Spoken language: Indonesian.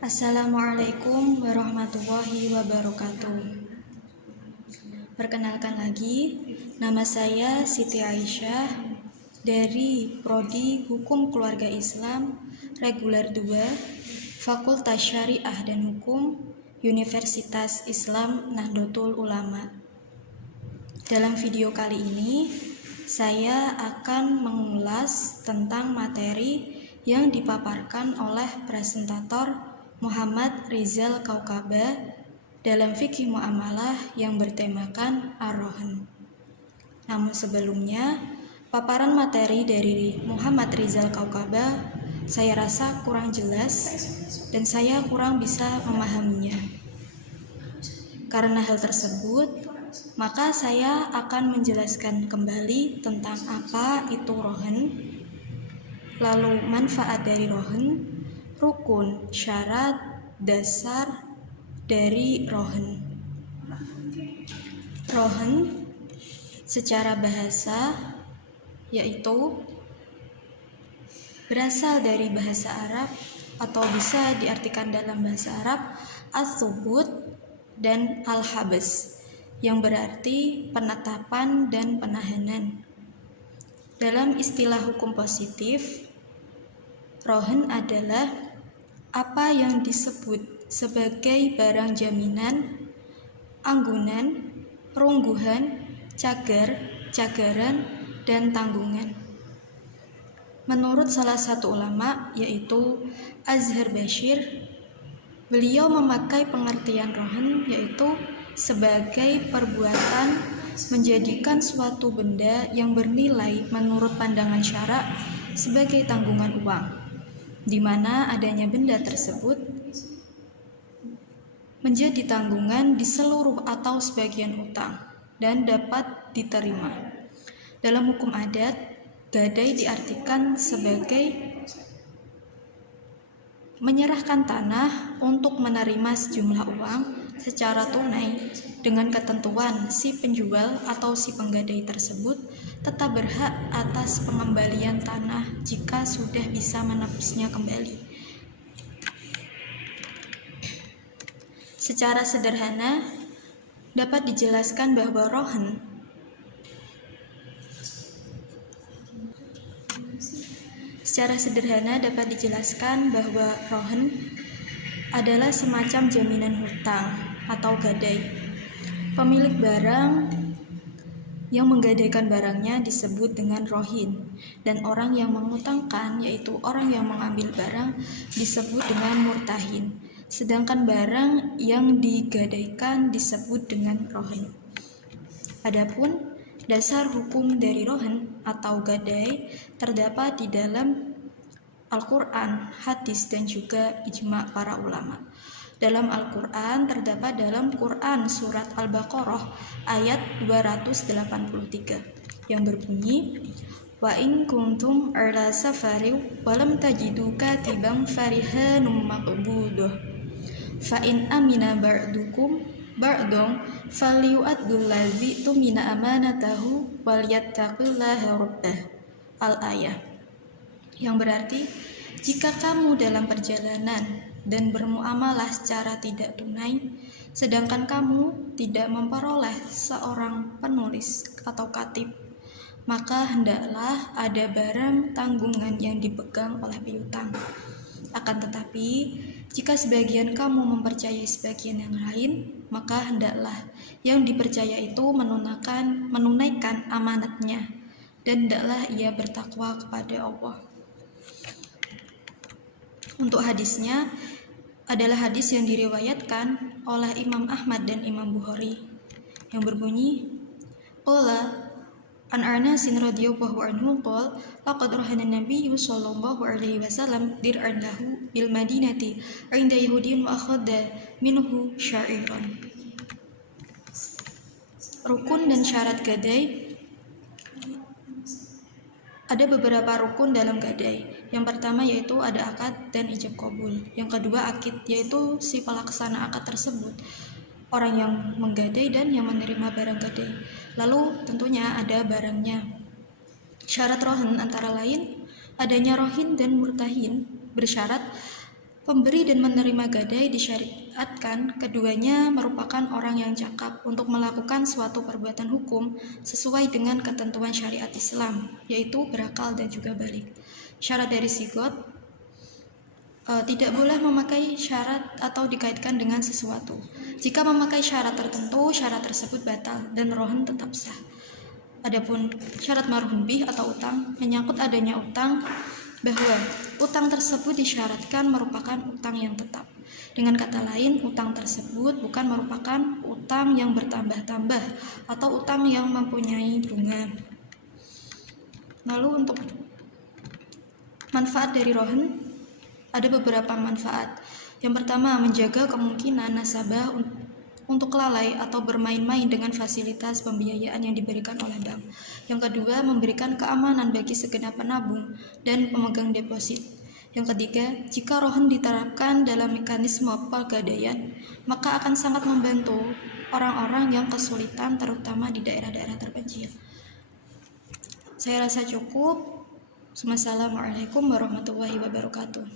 Assalamualaikum warahmatullahi wabarakatuh. Perkenalkan lagi, nama saya Siti Aisyah dari Prodi Hukum Keluarga Islam Reguler 2 Fakultas Syariah dan Hukum Universitas Islam Nahdlatul Ulama. Dalam video kali ini, saya akan mengulas tentang materi yang dipaparkan oleh presentator Muhammad Rizal Kaukaba dalam fikih muamalah yang bertemakan ar-rohan. Namun sebelumnya, paparan materi dari Muhammad Rizal Kaukaba saya rasa kurang jelas dan saya kurang bisa memahaminya. Karena hal tersebut, maka saya akan menjelaskan kembali tentang apa itu rohan, lalu manfaat dari rohan, rukun, syarat, dasar dari rohan. Rohan secara bahasa yaitu berasal dari bahasa Arab atau bisa diartikan dalam bahasa Arab as-subut dan al-habs yang berarti penetapan dan penahanan. Dalam istilah hukum positif, rohan adalah apa yang disebut sebagai barang jaminan, anggunan, rungguhan, cagar, cagaran, dan tanggungan. Menurut salah satu ulama yaitu Azhar Bashir, beliau memakai pengertian rohan yaitu sebagai perbuatan menjadikan suatu benda yang bernilai menurut pandangan syara sebagai tanggungan uang, di mana adanya benda tersebut menjadi tanggungan di seluruh atau sebagian utang dan dapat diterima. Dalam hukum adat, gadai diartikan sebagai menyerahkan tanah untuk menerima sejumlah uang secara tunai dengan ketentuan si penjual atau si penggadai tersebut tetap berhak atas pengembalian tanah jika sudah bisa menebusnya kembali. Secara sederhana dapat dijelaskan bahwa rohan adalah semacam jaminan hutang atau gadai. Pemilik barang yang menggadaikan barangnya disebut dengan rohin, dan orang yang mengutangkan yaitu orang yang mengambil barang disebut dengan murtahin, sedangkan barang yang digadaikan disebut dengan rohan. Adapun dasar hukum dari rohan atau gadai terdapat di dalam Al-Quran, hadis, dan juga ijma' para ulama. Dalam Al-Quran terdapat dalam Quran surat Al-Baqarah ayat 283 yang berbunyi, wa in kuntum ala safari walam tajidu katiban farihanum maqbuduh fa in amina ba'dukum ba'dun falyu'addul ladzi tumina amanatahu walyattaqillaha rabbah. Al-ayah, yang berarti jika kamu dalam perjalanan dan bermuamalah secara tidak tunai, sedangkan kamu tidak memperoleh seorang penulis atau katib, maka hendaklah ada barang tanggungan yang dipegang oleh piutang. Akan tetapi, jika sebagian kamu mempercayai sebagian yang lain, maka hendaklah yang dipercaya itu menunaikan amanatnya, dan hendaklah ia bertakwa kepada Allah. Untuk hadisnya adalah hadis yang diriwayatkan oleh Imam Ahmad dan Imam Bukhari yang berbunyi, qala an Anas radhiyallahu anhu qala laqad rahana nabiyyu sallallahu alaihi wasallam dir'an lahu bil madinati 'inda yahudiyyin wa akhadha minhu sya'iran. Rukun dan syarat gadai. Ada beberapa rukun dalam gadai. Yang pertama yaitu ada akad dan ijab qabul. Yang kedua akid, yaitu si pelaksana akad tersebut, orang yang menggadai dan yang menerima barang gadai. Lalu tentunya ada barangnya. Syarat rohan antara lain adanya rohin dan murtahin, bersyarat Pemberi dan menerima gadai disyariatkan, keduanya merupakan orang yang cakap untuk melakukan suatu perbuatan hukum sesuai dengan ketentuan syariat Islam, yaitu berakal dan juga balik. Syarat dari sigot tidak boleh memakai syarat atau dikaitkan dengan sesuatu. Jika memakai syarat tertentu, syarat tersebut batal dan rohan tetap sah. Adapun syarat marhun bih atau utang menyangkut adanya utang, bahwa utang tersebut disyaratkan merupakan utang yang tetap. Dengan kata lain, utang tersebut bukan merupakan utang yang bertambah-tambah atau utang yang mempunyai bunga. Lalu untuk manfaat dari rohan, ada beberapa manfaat. Yang pertama, menjaga kemungkinan nasabah untuk lalai atau bermain-main dengan fasilitas pembiayaan yang diberikan oleh bank. Yang kedua, memberikan keamanan bagi segenap penabung dan pemegang deposit. Yang ketiga, jika rohan diterapkan dalam mekanisme pegadaian, maka akan sangat membantu orang-orang yang kesulitan, terutama di daerah-daerah terpencil. Saya rasa cukup. Wassalamualaikum warahmatullahi wabarakatuh.